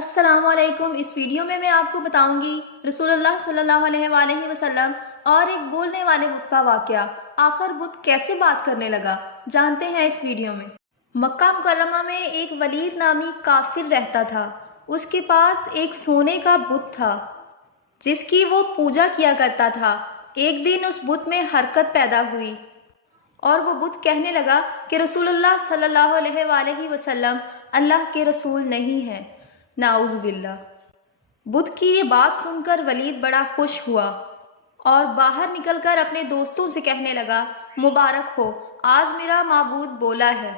السلام علیکم۔ اس ویڈیو میں آپ کو بتاؤں گی رسول اللہ صلی اللہ علیہ وآلہ وسلم اور ایک بولنے والے بت کا واقعہ۔ آخر بت کیسے بات کرنے لگا، جانتے ہیں اس ویڈیو میں۔ مکہ مکرمہ میں ایک ولید نامی کافر رہتا تھا۔ اس کے پاس ایک سونے کا بت تھا جس کی وہ پوجا کیا کرتا تھا۔ ایک دن اس بت میں حرکت پیدا ہوئی اور وہ بت کہنے لگا کہ رسول اللہ صلی اللہ علیہ وآلہ وسلم اللہ کے رسول نہیں ہیں، نعوذ باللہ۔ بت کی یہ بات سن کر ولید بڑا خوش ہوا اور باہر نکل کر اپنے دوستوں سے کہنے لگا، مبارک ہو، آج میرا معبود بولا ہے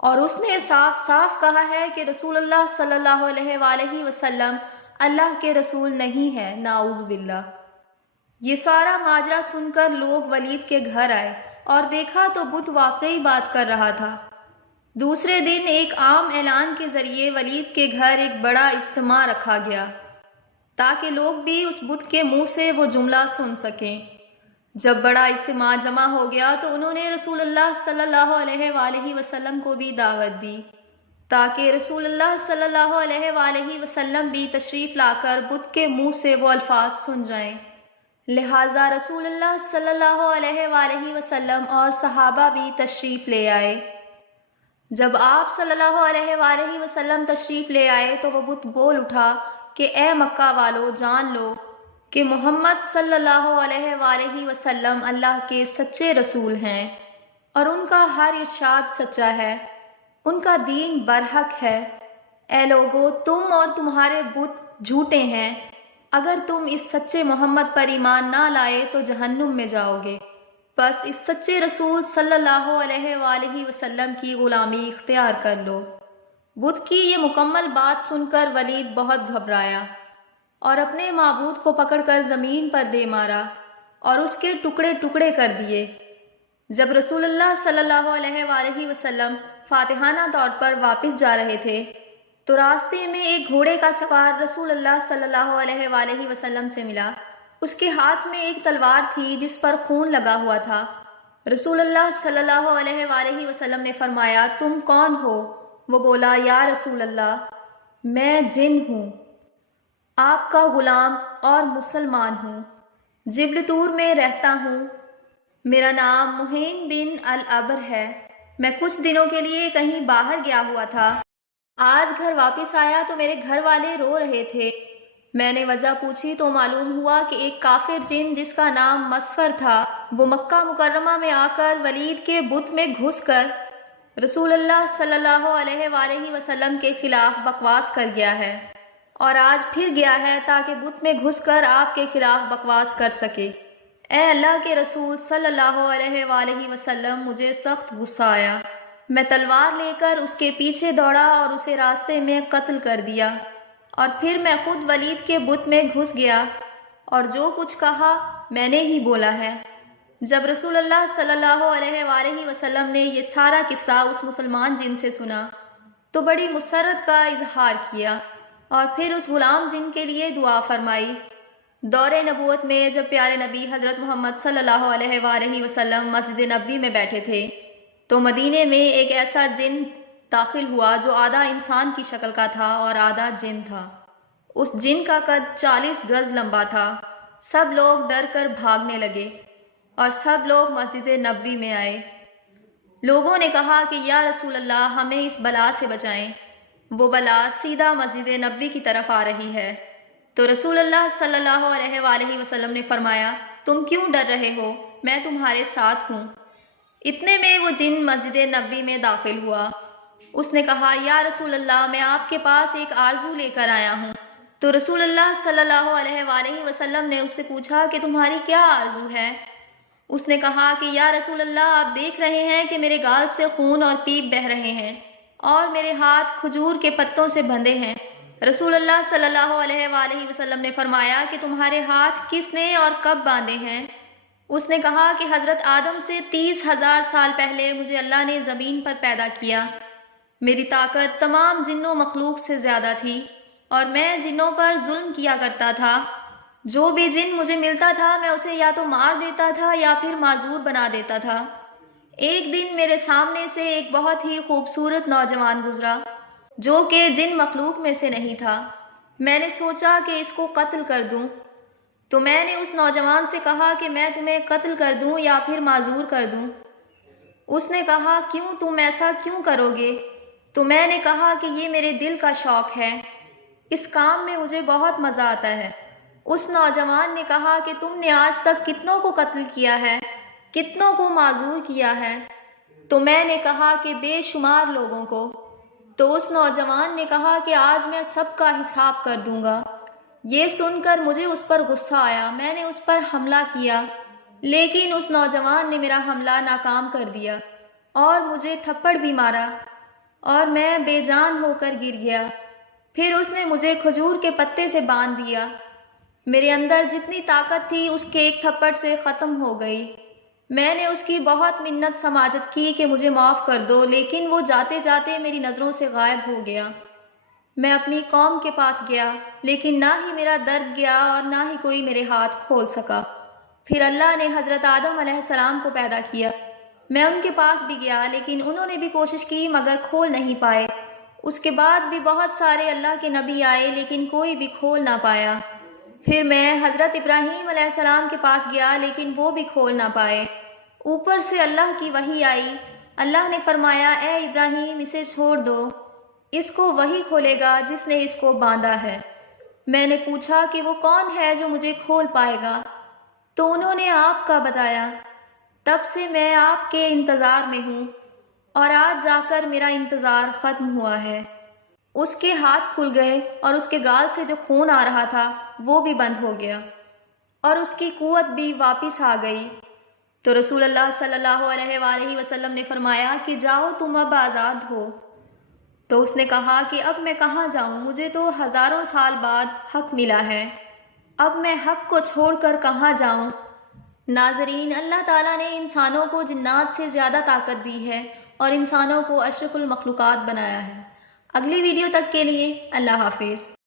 اور اس نے صاف صاف کہا ہے کہ رسول اللہ صلی اللہ علیہ وآلہ وسلم اللہ کے رسول نہیں ہے، نعوذ باللہ۔ یہ سارا ماجرا سن کر لوگ ولید کے گھر آئے اور دیکھا تو بت واقعی بات کر رہا تھا۔ دوسرے دن ایک عام اعلان کے ذریعے ولید کے گھر ایک بڑا اجتماع رکھا گیا تاکہ لوگ بھی اس بت کے منہ سے وہ جملہ سن سکیں۔ جب بڑا اجتماع جمع ہو گیا تو انہوں نے رسول اللہ صلی اللہ علیہ وآلہ وسلم کو بھی دعوت دی تاکہ رسول اللہ صلی اللہ علیہ وآلہ وسلم بھی تشریف لا کر بت کے منہ سے وہ الفاظ سن جائیں۔ لہٰذا رسول اللہ صلی اللہ علیہ وآلہ وسلم اور صحابہ بھی تشریف لے آئے۔ جب آپ صلی اللہ علیہ وآلہ وسلم تشریف لے آئے تو وہ بت بول اٹھا کہ اے مکہ والو، جان لو کہ محمد صلی اللہ علیہ وآلہ وسلم اللہ کے سچے رسول ہیں اور ان کا ہر ارشاد سچا ہے، ان کا دین برحق ہے۔ اے لوگو، تم اور تمہارے بت جھوٹے ہیں۔ اگر تم اس سچے محمد پر ایمان نہ لائے تو جہنم میں جاؤ گے، بس اس سچے رسول صلی اللہ علیہ وآلہ وسلم کی غلامی اختیار کر لو۔ بت کی یہ مکمل بات سن کر ولید بہت گھبرایا اور اپنے معبود کو پکڑ کر زمین پر دے مارا اور اس کے ٹکڑے ٹکڑے کر دیے۔ جب رسول اللہ صلی اللہ علیہ وآلہ وسلم فاتحانہ طور پر واپس جا رہے تھے تو راستے میں ایک گھوڑے کا سوار رسول اللہ صلی اللہ علیہ وآلہ وسلم سے ملا۔ اس کے ہاتھ میں ایک تلوار تھی جس پر خون لگا ہوا تھا۔ رسول اللہ صلی اللہ علیہ وآلہ وسلم نے فرمایا، تم کون ہو؟ وہ بولا، یا رسول اللہ، میں جن ہوں، آپ کا غلام اور مسلمان ہوں، جبل طور میں رہتا ہوں، میرا نام مہین بن العبر ہے۔ میں کچھ دنوں کے لیے کہیں باہر گیا ہوا تھا، آج گھر واپس آیا تو میرے گھر والے رو رہے تھے۔ میں نے وجہ پوچھی تو معلوم ہوا کہ ایک کافر جن جس کا نام مسفر تھا وہ مکہ مکرمہ میں آ کر ولید کے بت میں گھس کر رسول اللہ صلی اللہ علیہ وآلہ وسلم کے خلاف بکواس کر گیا ہے اور آج پھر گیا ہے تاکہ بت میں گھس کر آپ کے خلاف بکواس کر سکے۔ اے اللہ کے رسول صلی اللہ علیہ وآلہ وسلم، مجھے سخت غصہ آیا۔ میں تلوار لے کر اس کے پیچھے دوڑا اور اسے راستے میں قتل کر دیا، اور پھر میں خود ولید کے بت میں گھس گیا اور جو کچھ کہا میں نے ہی بولا ہے۔ جب رسول اللہ صلی اللہ علیہ وآلہ وسلم نے یہ سارا قصہ اس مسلمان جن سے سنا تو بڑی مسرت کا اظہار کیا اور پھر اس غلام جن کے لیے دعا فرمائی۔ دور نبوت میں جب پیارے نبی حضرت محمد صلی اللہ علیہ وآلہ وسلم مسجد نبوی میں بیٹھے تھے تو مدینے میں ایک ایسا جن داخل ہوا جو آدھا انسان کی شکل کا تھا اور آدھا جن تھا۔ اس جن کا قد 40 گز لمبا تھا۔ سب لوگ ڈر کر بھاگنے لگے اور سب لوگ مسجد نبوی میں آئے۔ لوگوں نے کہا کہ یا رسول اللہ، ہمیں اس بلا سے بچائیں، وہ بلا سیدھا مسجد نبوی کی طرف آ رہی ہے۔ تو رسول اللہ صلی اللہ علیہ وآلہ وسلم نے فرمایا، تم کیوں ڈر رہے ہو؟ میں تمہارے ساتھ ہوں۔ اتنے میں وہ جن مسجد نبوی میں داخل ہوا۔ اس نے کہا، یا رسول اللہ، میں آپ کے پاس ایک آرزو لے کر آیا ہوں۔ تو رسول اللہ صلی اللہ علیہ وآلہ وسلم نے اس سے پوچھا کہ تمہاری کیا آرزو ہے؟ اس نے کہا کہ یا رسول اللہ، آپ دیکھ رہے ہیں کہ میرے گال سے خون اور پیپ بہہ رہے ہیں اور میرے ہاتھ کھجور کے پتوں سے بندھے ہیں۔ رسول اللہ صلی اللہ علیہ وآلہ وسلم نے فرمایا کہ تمہارے ہاتھ کس نے اور کب باندھے ہیں؟ اس نے کہا کہ حضرت آدم سے 30,000 سال پہلے مجھے اللہ نے زمین پر پیدا کیا۔ میری طاقت تمام جنوں مخلوق سے زیادہ تھی اور میں جنوں پر ظلم کیا کرتا تھا۔ جو بھی جن مجھے ملتا تھا میں اسے یا تو مار دیتا تھا یا پھر معذور بنا دیتا تھا۔ ایک دن میرے سامنے سے ایک بہت ہی خوبصورت نوجوان گزرا جو کہ جن مخلوق میں سے نہیں تھا۔ میں نے سوچا کہ اس کو قتل کر دوں، تو میں نے اس نوجوان سے کہا کہ میں تمہیں قتل کر دوں یا پھر معذور کر دوں؟ اس نے کہا کیوں، تم ایسا کیوں کرو گے؟ تو میں نے کہا کہ یہ میرے دل کا شوق ہے، اس کام میں مجھے بہت مزہ آتا ہے۔ اس نوجوان نے کہا کہ تم نے آج تک کتنوں کو قتل کیا ہے، کتنوں کو معذور کیا ہے؟ تو میں نے کہا کہ بے شمار لوگوں کو۔ تو اس نوجوان نے کہا کہ آج میں سب کا حساب کر دوں گا۔ یہ سن کر مجھے اس پر غصہ آیا، میں نے اس پر حملہ کیا، لیکن اس نوجوان نے میرا حملہ ناکام کر دیا اور مجھے تھپڑ بھی مارا اور میں بے جان ہو کر گر گیا۔ پھر اس نے مجھے کھجور کے پتے سے باندھ دیا، میرے اندر جتنی طاقت تھی اس کے ایک تھپڑ سے ختم ہو گئی۔ میں نے اس کی بہت منت سماجت کی کہ مجھے معاف کر دو، لیکن وہ جاتے جاتے میری نظروں سے غائب ہو گیا۔ میں اپنی قوم کے پاس گیا، لیکن نہ ہی میرا درد گیا اور نہ ہی کوئی میرے ہاتھ کھول سکا۔ پھر اللہ نے حضرت آدم علیہ السلام کو پیدا کیا، میں ان کے پاس بھی گیا، لیکن انہوں نے بھی کوشش کی مگر کھول نہیں پائے۔ اس کے بعد بھی بہت سارے اللہ کے نبی آئے، لیکن کوئی بھی کھول نہ پایا۔ پھر میں حضرت ابراہیم علیہ السلام کے پاس گیا، لیکن وہ بھی کھول نہ پائے۔ اوپر سے اللہ کی وحی آئی، اللہ نے فرمایا اے ابراہیم اسے چھوڑ دو، اس کو وہی کھولے گا جس نے اس کو باندھا ہے۔ میں نے پوچھا کہ وہ کون ہے جو مجھے کھول پائے گا؟ تو انہوں نے آپ کا بتایا۔ تب سے میں آپ کے انتظار میں ہوں اور آج جا کر میرا انتظار ختم ہوا ہے۔ اس کے ہاتھ کھل گئے اور اس کے گال سے جو خون آ رہا تھا وہ بھی بند ہو گیا اور اس کی قوت بھی واپس آ گئی۔ تو رسول اللہ صلی اللہ علیہ وآلہ وسلم نے فرمایا کہ جاؤ تم اب آزاد ہو۔ تو اس نے کہا کہ اب میں کہاں جاؤں، مجھے تو ہزاروں سال بعد حق ملا ہے، اب میں حق کو چھوڑ کر کہاں جاؤں؟ ناظرین، اللہ تعالیٰ نے انسانوں کو جنات سے زیادہ طاقت دی ہے اور انسانوں کو اشرف المخلوقات بنایا ہے۔ اگلی ویڈیو تک کے لیے اللہ حافظ۔